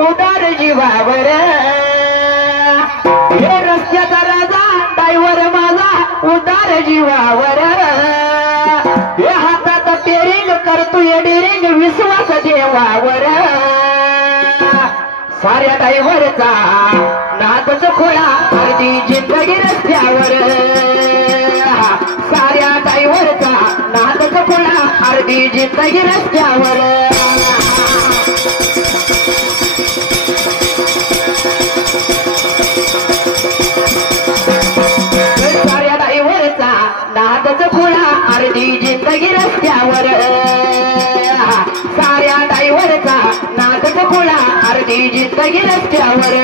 उदार जीवावर हे रस्त्याचा राजा ड्रायव्हर माझा उदार जीवावर हे हातात टेरिंग करतोय डेरिंग विश्वास देवावर साऱ्या ड्रायव्हरचा नादच खोळा अर्धी जिंदगी रस्त्यावर साऱ्या ड्रायव्हरचा नादच खोळा अर्धी जिंदगी रस्त्यावर साऱ्या ड्रायव्हरचा नादच खोळा अर्धी जिंदगी रस्त्यावर साऱ्या ड्रायव्हरचा नादच खोळा अर्धी जिंदगी रस्त्यावर